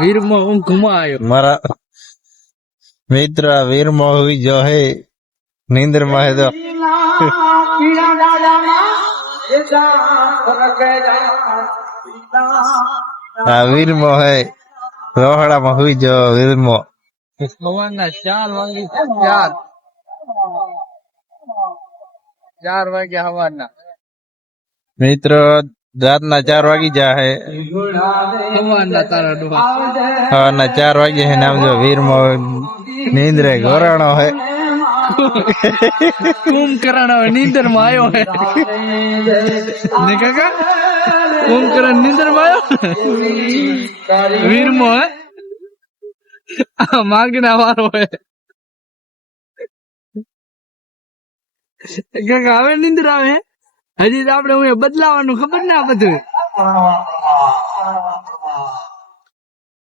વીરમો હું ઘુમાયો મારા મિત્ર વીરમો હુઈ જો હે નીંદર માં હે તો વીરમો હે રોહડા માં હુઈ જો વીરમો સવારના 4 વાગે 4 વાગ્યા સવારના મિત્ર રાતના 4 વાગી જા હે સવારના તારા ડોહા સવારના 4 વાગે હે નામ જો વીરમો નીંદરે ગોરાણો હે કુંભકરણ નીંદર માં આવ્યો હે ને કાકા કુંભકરણ નીંદર માં આવ્યો વીરમો હે માગના વાળો હે કાકા હવે નીંદર આવે હજી તો આપડે હું બદલાવાનું ખબર ના બધું